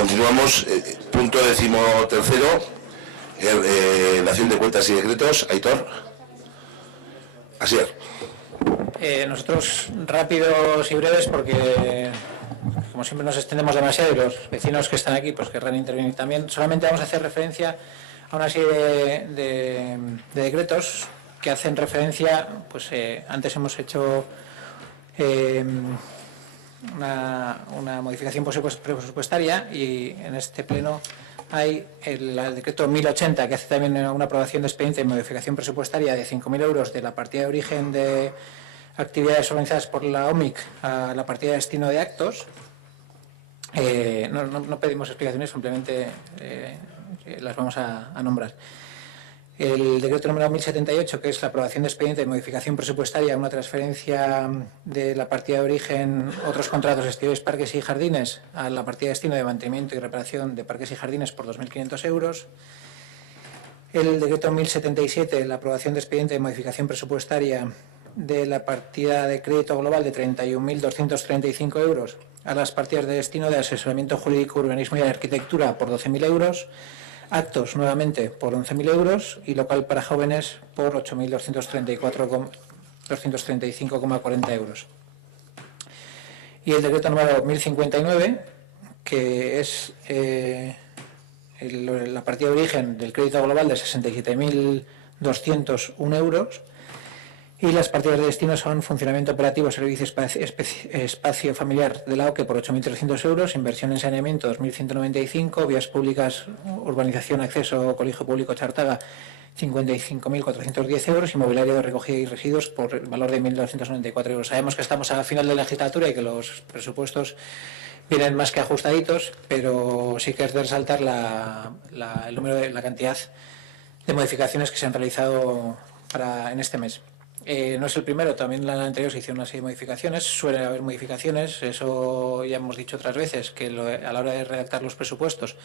Continuamos. Punto 13º. Relación de cuentas y decretos. Aitor. Asier. Nosotros rápidos y breves porque, como siempre, nos extendemos demasiado y los vecinos que están aquí pues querrán intervenir también. Solamente vamos a hacer referencia a una serie de decretos que hacen referencia, pues antes hemos hecho una modificación presupuestaria y en este pleno hay el decreto 1080 que hace también una aprobación de expediente de modificación presupuestaria de 5.000 euros de la partida de origen de actividades organizadas por la OMIC a la partida de destino de actos. No pedimos explicaciones, simplemente las vamos a nombrar. El decreto número 1078, que es la aprobación de expediente de modificación presupuestaria, una transferencia de la partida de origen, otros contratos exteriores, parques y jardines, a la partida de destino de mantenimiento y reparación de parques y jardines por 2.500 euros. El decreto 1077, la aprobación de expediente de modificación presupuestaria de la partida de crédito global de 31.235 euros a las partidas de destino de asesoramiento jurídico, urbanismo y arquitectura por 12.000 euros. Actos, nuevamente, por 11.000 euros y local para jóvenes por 8.235,40 euros. Y el decreto número 1059, que es la partida de origen del crédito global de 67.201 euros. Y las partidas de destino son funcionamiento operativo, servicio espacio familiar de la OCE por 8.300 euros, inversión en saneamiento 2.195, vías públicas, urbanización, acceso, colegio público Chartaga 55.410 euros, inmobiliario de recogida y residuos por el valor de 1.294 euros. Sabemos que estamos a final de la legislatura y que los presupuestos vienen más que ajustaditos, pero sí que es de resaltar el número de la cantidad de modificaciones que se han realizado en este mes. No es el primero, también en el anterior se hicieron una serie de modificaciones, suelen haber modificaciones, eso ya hemos dicho otras veces, que a la hora de redactar los presupuestos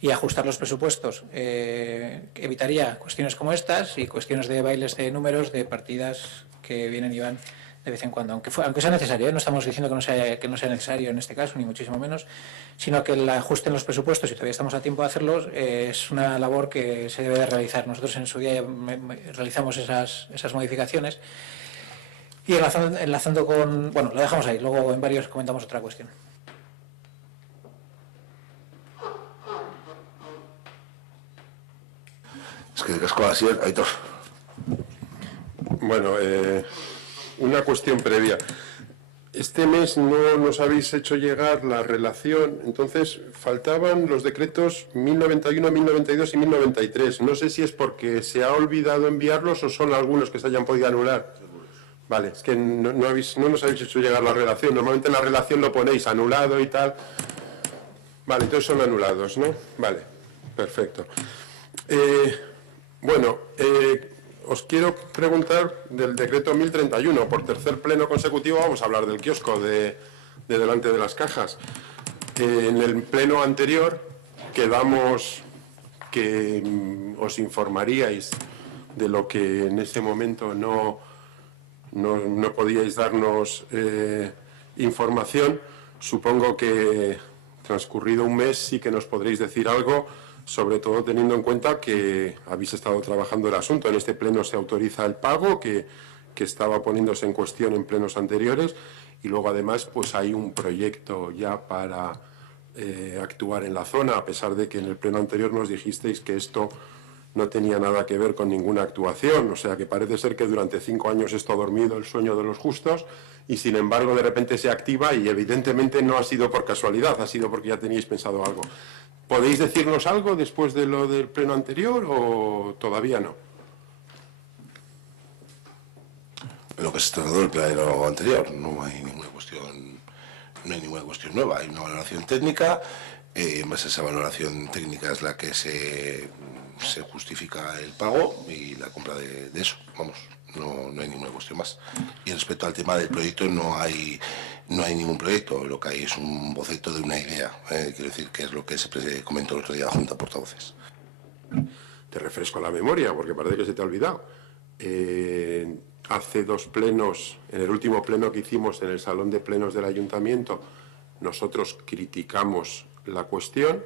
y ajustar los presupuestos evitaría cuestiones como estas y cuestiones de bailes de números, de partidas que vienen y van de vez en cuando, aunque sea necesario, no estamos diciendo que no sea necesario en este caso, ni muchísimo menos, sino que el ajuste en los presupuestos, y todavía estamos a tiempo de hacerlos, es una labor que se debe de realizar. Nosotros en su día ya realizamos esas modificaciones y enlazando con... Bueno, lo dejamos ahí, luego en varios comentamos otra cuestión. Es que casco así, Aitor. Bueno, una cuestión previa. Este mes no nos habéis hecho llegar la relación, entonces faltaban los decretos 1091, 1092 y 1093. No sé si es porque se ha olvidado enviarlos o son algunos que se hayan podido anular. Vale, es que no nos habéis hecho llegar la relación. Normalmente en la relación lo ponéis anulado y tal. Vale, entonces son anulados, ¿no? Vale, perfecto. Os quiero preguntar del decreto 1031. Por tercer pleno consecutivo vamos a hablar del kiosco de delante de las cajas. En el pleno anterior quedamos que os informaríais de lo que en ese momento no podíais darnos información. Supongo que transcurrido un mes sí que nos podréis decir algo, sobre todo teniendo en cuenta que habéis estado trabajando el asunto. En este pleno se autoriza el pago que estaba poniéndose en cuestión en plenos anteriores y luego además pues hay un proyecto ya para actuar en la zona, a pesar de que en el pleno anterior nos dijisteis que esto no tenía nada que ver con ninguna actuación. O sea que parece ser que durante 5 años esto ha dormido el sueño de los justos y sin embargo de repente se activa y evidentemente no ha sido por casualidad, ha sido porque ya teníais pensado algo. ¿Podéis decirnos algo después de lo del pleno anterior o todavía no? Lo que se trató del pleno anterior, no hay ninguna cuestión nueva, hay una valoración técnica, en base a esa valoración técnica es la que se justifica el pago y la compra de eso, vamos, no hay ninguna cuestión más. Y respecto al tema del proyecto no hay ningún proyecto, lo que hay es un boceto de una idea, quiero decir que es lo que se comentó el otro día en la Junta de Portavoces. Te refresco la memoria porque parece que se te ha olvidado. Hace 2 plenos, en el último pleno que hicimos en el Salón de Plenos del Ayuntamiento, nosotros criticamos la cuestión.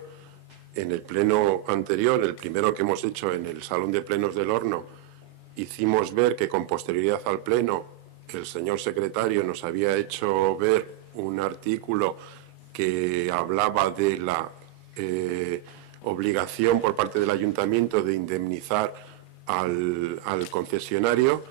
En el pleno anterior, el primero que hemos hecho en el Salón de Plenos del Horno, hicimos ver que con posterioridad al pleno el señor secretario nos había hecho ver un artículo que hablaba de la obligación por parte del ayuntamiento de indemnizar al concesionario,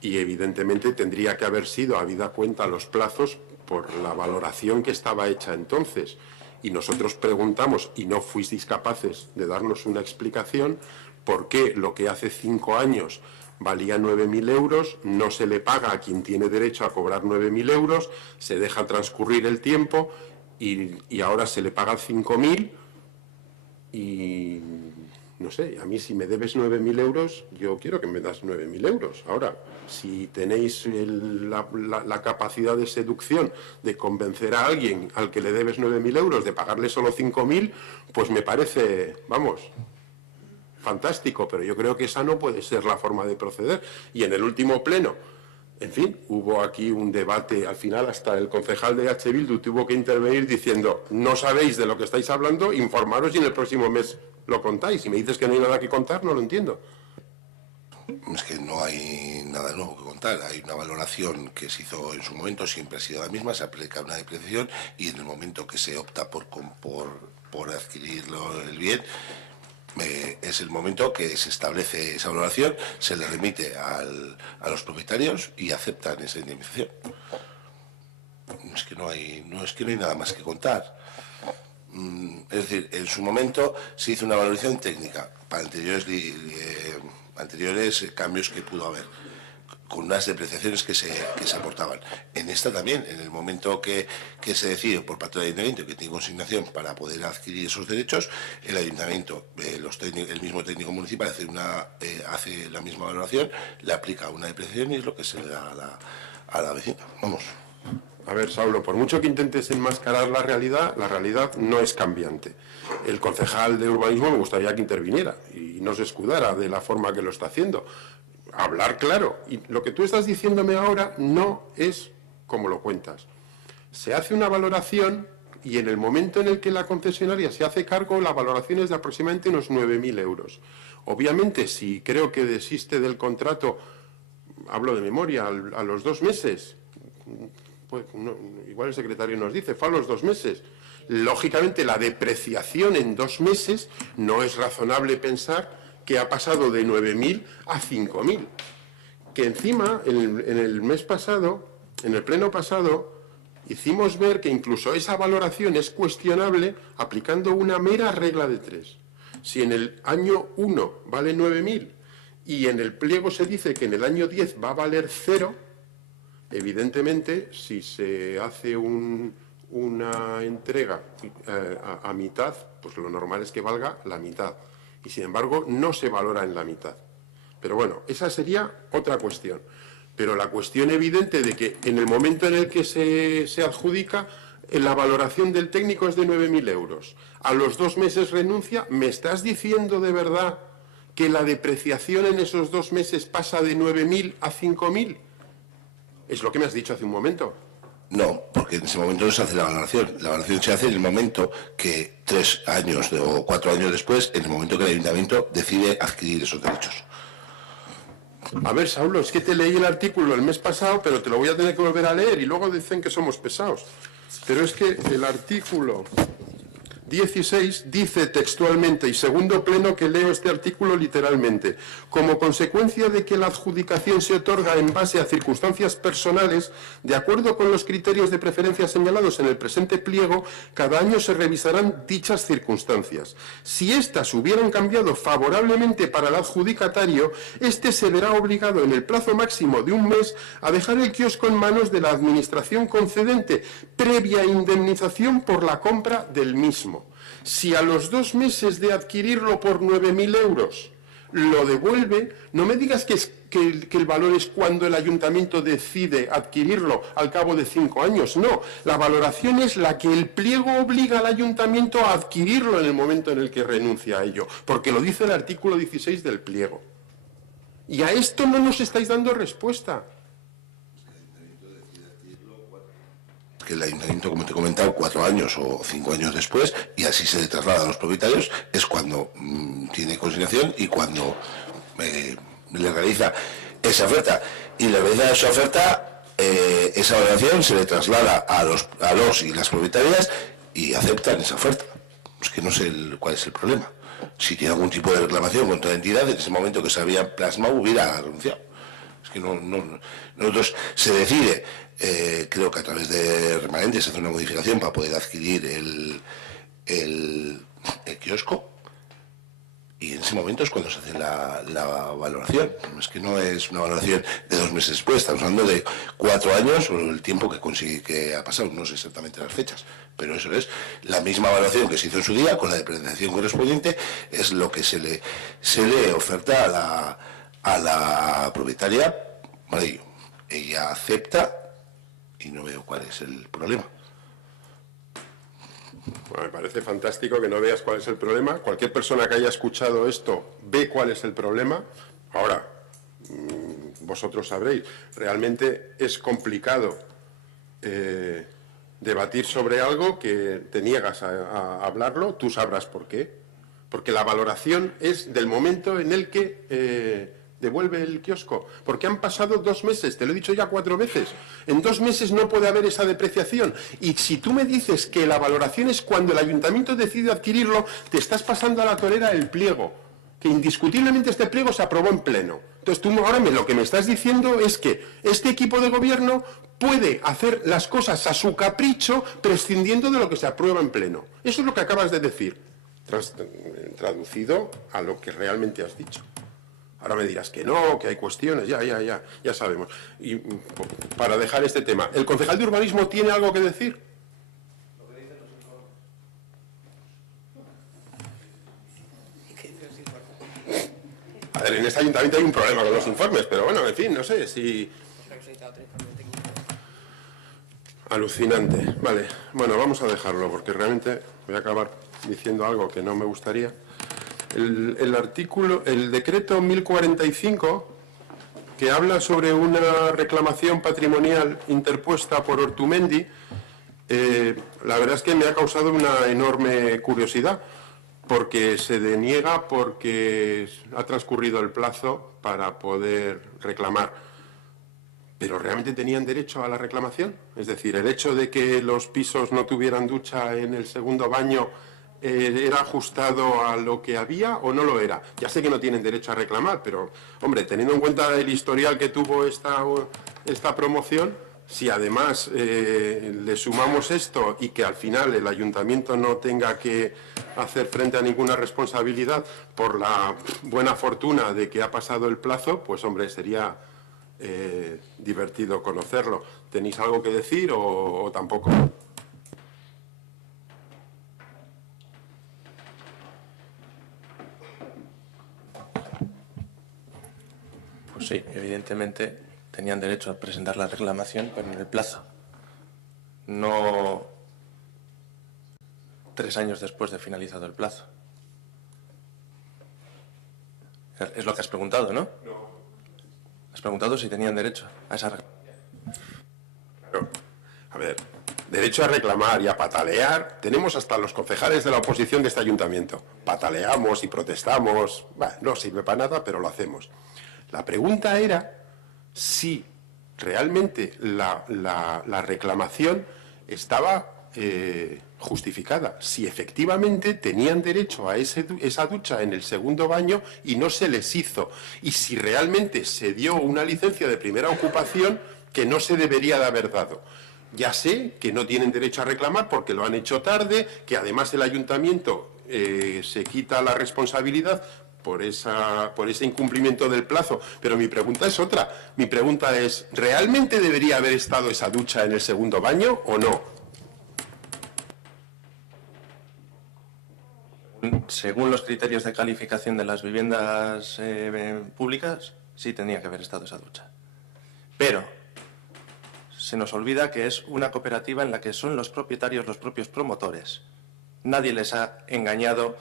y evidentemente tendría que haber sido habida cuenta los plazos por la valoración que estaba hecha entonces. Y nosotros preguntamos, y no fuisteis capaces de darnos una explicación, por qué lo que hace 5 años valía 9.000 euros, no se le paga a quien tiene derecho a cobrar 9.000 euros, se deja transcurrir el tiempo y ahora se le paga 5.000 y no sé, a mí si me debes 9.000 euros, yo quiero que me das 9.000 euros. Ahora, si tenéis la capacidad de seducción de convencer a alguien al que le debes 9.000 euros de pagarle solo 5.000, pues me parece, vamos, fantástico, pero yo creo que esa no puede ser la forma de proceder. Y en el último pleno, en fin, hubo aquí un debate, al final hasta el concejal de H. Bildu tuvo que intervenir diciendo, no sabéis de lo que estáis hablando, informaros y en el próximo mes lo contáis. Si me dices que no hay nada que contar, no lo entiendo. Es que no hay nada nuevo que contar. Hay una valoración que se hizo en su momento, siempre ha sido la misma, se aplica una depreciación y en el momento que se opta por adquirir el bien, es el momento que se establece esa valoración, se le remite a los propietarios y aceptan esa indemnización. Es que no hay nada más que contar. Es decir, en su momento se hizo una valoración técnica para anteriores cambios que pudo haber, con unas depreciaciones que se aportaban. En esta también, en el momento que se decide por parte del ayuntamiento que tiene consignación para poder adquirir esos derechos, el ayuntamiento, el mismo técnico municipal hace la misma valoración, le aplica una depreciación y es lo que se le da a la vecina. Vamos. A ver, Saulo, por mucho que intentes enmascarar la realidad no es cambiante. El concejal de urbanismo me gustaría que interviniera y no se escudara de la forma que lo está haciendo. Hablar claro. Y lo que tú estás diciéndome ahora no es como lo cuentas. Se hace una valoración y en el momento en el que la concesionaria se hace cargo, la valoración es de aproximadamente unos 9.000 euros. Obviamente, si creo que desiste del contrato, hablo de memoria, a los 2 meses, pues, no, igual el secretario nos dice, fue a los 2 meses. Lógicamente, la depreciación en 2 meses no es razonable pensar que ha pasado de 9.000 a 5.000. Que encima, en el mes pasado, en el pleno pasado, hicimos ver que incluso esa valoración es cuestionable aplicando una mera regla de 3. Si en el año 1 vale 9.000 y en el pliego se dice que en el año 10 va a valer 0, evidentemente, si se hace una entrega a mitad, pues lo normal es que valga la mitad. Y sin embargo, no se valora en la mitad. Pero bueno, esa sería otra cuestión. Pero la cuestión evidente de que en el momento en el que se adjudica, la valoración del técnico es de 9.000 euros. A los 2 meses renuncia. ¿Me estás diciendo de verdad que la depreciación en esos 2 meses pasa de 9.000 a 5.000? Es lo que me has dicho hace un momento. No, porque en ese momento no se hace la valoración. La valoración se hace en el momento que 3 años o 4 años después, en el momento que el ayuntamiento decide adquirir esos derechos. A ver, Saulo, es que te leí el artículo el mes pasado, pero te lo voy a tener que volver a leer y luego dicen que somos pesados. Pero es que el artículo 16 dice textualmente, y segundo pleno que leo este artículo literalmente, como consecuencia de que la adjudicación se otorga en base a circunstancias personales, de acuerdo con los criterios de preferencia señalados en el presente pliego, cada año se revisarán dichas circunstancias. Si éstas hubieran cambiado favorablemente para el adjudicatario, éste se verá obligado en el plazo máximo de 1 mes a dejar el kiosco en manos de la administración concedente, previa indemnización por la compra del mismo. Si a los 2 meses de adquirirlo por 9.000 euros lo devuelve, no me digas que el valor es cuando el ayuntamiento decide adquirirlo al cabo de 5 años. No, la valoración es la que el pliego obliga al ayuntamiento a adquirirlo en el momento en el que renuncia a ello, porque lo dice el artículo 16 del pliego. Y a esto no nos estáis dando respuesta. que el ayuntamiento, como te he comentado, 4 años o 5 años después, y así se le traslada a los propietarios, es cuando tiene consignación y cuando le realiza esa oferta. Y le realiza esa oferta, esa valoración se le traslada a los y las propietarias y aceptan esa oferta. Es que no sé cuál es el problema. Si tiene algún tipo de reclamación contra la entidad, en ese momento que se había plasmado hubiera renunciado. Es que nosotros se decide, creo que a través de remanentes se hace una modificación para poder adquirir el kiosco, y en ese momento es cuando se hace la valoración. Es que no es una valoración de 2 meses después, estamos hablando de 4 años o el tiempo que ha pasado, no sé exactamente las fechas, pero eso es la misma valoración que se hizo en su día, con la depreciación correspondiente, es lo que se le oferta a la propietaria. Vale, ella acepta y no veo cuál es el problema. Bueno, me parece fantástico que no veas cuál es el problema. Cualquier persona que haya escuchado esto ve cuál es el problema. Ahora, vosotros sabréis, realmente es complicado debatir sobre algo que te niegas a hablarlo. Tú sabrás por qué. Porque la valoración es del momento en el que devuelve el kiosco, porque han pasado 2 meses, te lo he dicho ya 4 veces, en 2 meses no puede haber esa depreciación, y si tú me dices que la valoración es cuando el ayuntamiento decide adquirirlo, te estás pasando a la torera el pliego, que indiscutiblemente este pliego se aprobó en pleno. Entonces tú ahora lo que me estás diciendo es que este equipo de gobierno puede hacer las cosas a su capricho, prescindiendo de lo que se aprueba en pleno. Eso es lo que acabas de decir, traducido a lo que realmente has dicho. Ahora me dirás que no, que hay cuestiones, ya sabemos. Y para dejar este tema, ¿el concejal de urbanismo tiene algo que decir? Lo que dicen los informes. A ver, en este ayuntamiento hay un problema con los informes, pero bueno, en fin, no sé si... Alucinante. Vale, bueno, vamos a dejarlo, porque realmente voy a acabar diciendo algo que no me gustaría. El decreto 1045, que habla sobre una reclamación patrimonial interpuesta por Ortumendi, la verdad es que me ha causado una enorme curiosidad, porque se deniega porque ha transcurrido el plazo para poder reclamar. ¿Pero realmente tenían derecho a la reclamación? Es decir, el hecho de que los pisos no tuvieran ducha en el segundo baño ¿era ajustado a lo que había o no lo era? Ya sé que no tienen derecho a reclamar, pero, hombre, teniendo en cuenta el historial que tuvo esta promoción, si además le sumamos esto y que al final el ayuntamiento no tenga que hacer frente a ninguna responsabilidad por la buena fortuna de que ha pasado el plazo, pues, hombre, sería divertido conocerlo. ¿Tenéis algo que decir o tampoco? Pues sí, evidentemente tenían derecho a presentar la reclamación, pero en el plazo. No 3 años después de finalizado el plazo. Es lo que has preguntado, ¿no? No. Has preguntado si tenían derecho a esa reclamación. Claro. A ver, derecho a reclamar y a patalear tenemos hasta los concejales de la oposición de este ayuntamiento. Pataleamos y protestamos. Bueno, no sirve para nada, pero lo hacemos. La pregunta era si realmente la reclamación estaba justificada, si efectivamente tenían derecho a esa ducha en el segundo baño y no se les hizo, y si realmente se dio una licencia de primera ocupación que no se debería de haber dado. Ya sé que no tienen derecho a reclamar porque lo han hecho tarde, que además el ayuntamiento se quita la responsabilidad por ese incumplimiento del plazo, pero mi pregunta es otra. Mi pregunta es, ¿realmente debería haber estado esa ducha en el segundo baño o no? Según los criterios de calificación de las viviendas públicas, sí tenía que haber estado esa ducha. Pero se nos olvida que es una cooperativa en la que son los propietarios, los propios promotores. Nadie les ha engañado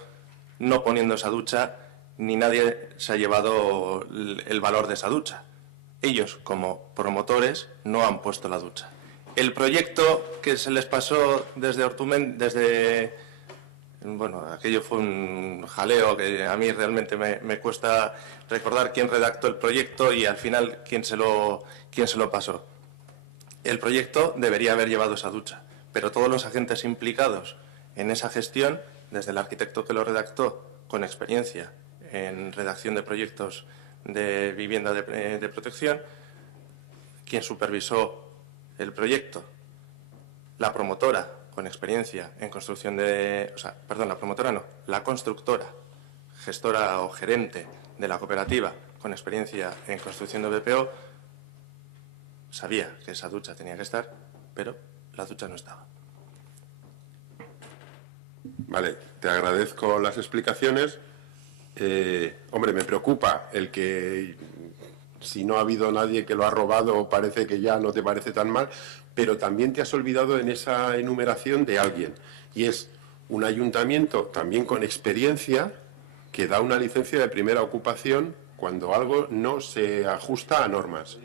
no poniendo esa ducha, ni nadie se ha llevado el valor de esa ducha. Ellos, como promotores, no han puesto la ducha. El proyecto que se les pasó desde Ortumen, bueno, aquello fue un jaleo que a mí realmente me cuesta recordar quién redactó el proyecto y al final quién se lo pasó. El proyecto debería haber llevado esa ducha, pero todos los agentes implicados en esa gestión, desde el arquitecto que lo redactó, con experiencia en redacción de proyectos de vivienda de protección, quien supervisó el proyecto, la promotora, con experiencia en construcción la promotora no, la constructora, gestora o gerente de la cooperativa, con experiencia en construcción de BPO, sabía que esa ducha tenía que estar, pero la ducha no estaba. Vale, te agradezco las explicaciones. Hombre, me preocupa el que si no ha habido nadie que lo ha robado parece que ya no te parece tan mal, pero también te has olvidado en esa enumeración de alguien, y es un ayuntamiento también con experiencia que da una licencia de primera ocupación cuando algo no se ajusta a normas.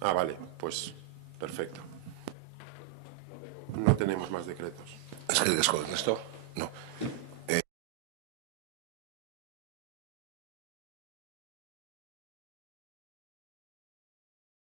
Ah, vale, pues perfecto. No tenemos más decretos. Es que con esto.